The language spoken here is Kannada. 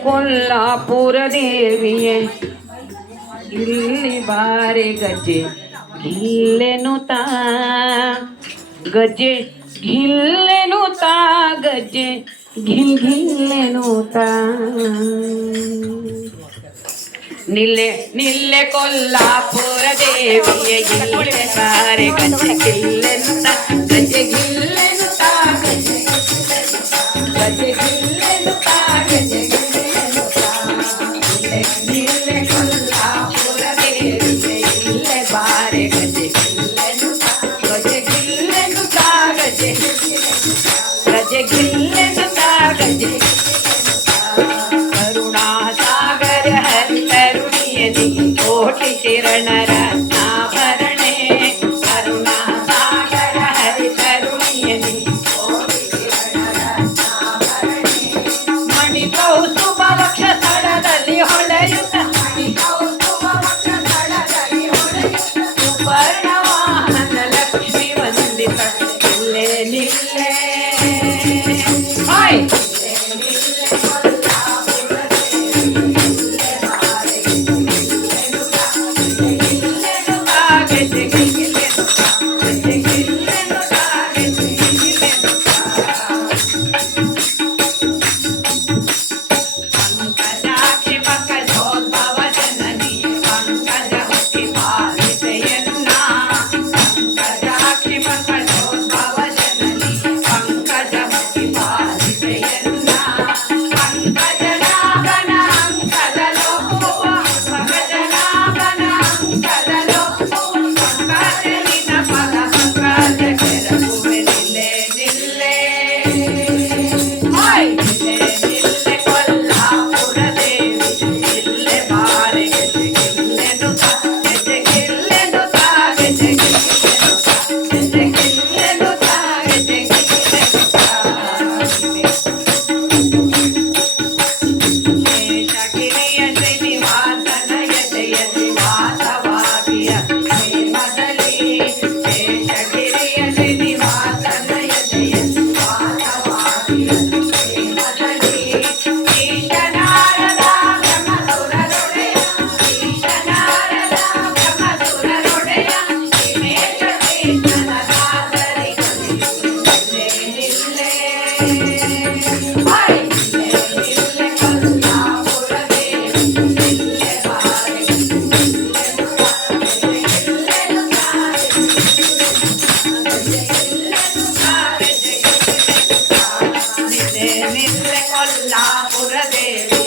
ಕೊಲ್ಲಾಪುರ ದೇವಿಯೇ ಇಲ್ಲಿ ಬಾರೆ ಗಜ್ಜೆ ಗಿಲ್ಲೆನು ತಾ ಗಜ್ಜೆ ಗಿಲ್ಲೆನು ತಾ ಗಜ್ಜೆ ಗಿಲ್ಲೆನು ತಾ ನಿಲ್ಲೆ ನಿಲ್ಲೆ ಕೊಲ್ಲಾಪುರ ದೇವಿಯೇ ಇಲ್ಲಿ ಬಾರೆ ಗಜ್ಜೆ ಗಿಲ್ಲೆನು ತಾ ಗಜ್ಜೆ ಗಿಲ್ಲೆನು ತಾ ಗಜ್ಜೆ ಗಿಲ್ಲೆನು ತಾ ಗಜ್ಜೆ ಗಿಲ್ಲೆನು ತಾ ನಿಲ್ಲೆ ಕೊಲ್ಲಾಪುರ ದೇವಿಯೇ ಇಲ್ಲೇ ಬಾರೆ ಗಜ್ಜೆ ಗಿಲ್ಲೆನು ತಾ ಗಜ್ಜೆ ಗಿಲ್ಲೆನು ತಾ ಗಜ್ಜೆ ಗಿಲ್ಲೆನು ತಾ ಗಜ್ಜೆ ಕರುಣಾ ಸಾಗರ ಹರಿ ಕರುಣಿಯದಿ ಕೋಟಿ ಶರಣರ ರತ್ನಾಭರಣೆ ಕರುಣಾ ಸಾಗರ ಹರಿ ಕರುಣಿಯದಿ ಮಣಿ ಕೌಸ್ತುಭ ಲಕ್ಷ ಸ್ಥಳದಲ್ಲಿ ಹೊಳೆಯುತ್ತ ಸುಪರ್ಣವಾಹನ ಲಕ್ಷ್ಮಿ ವಂದಿತ ನಿಲ್ಲೆ ನಿಲ್ಲೆ ಹಾಯ್ ನಿಲ್ಲೆ ಕೊಲ್ಲಾಪುರ ದೇವಿ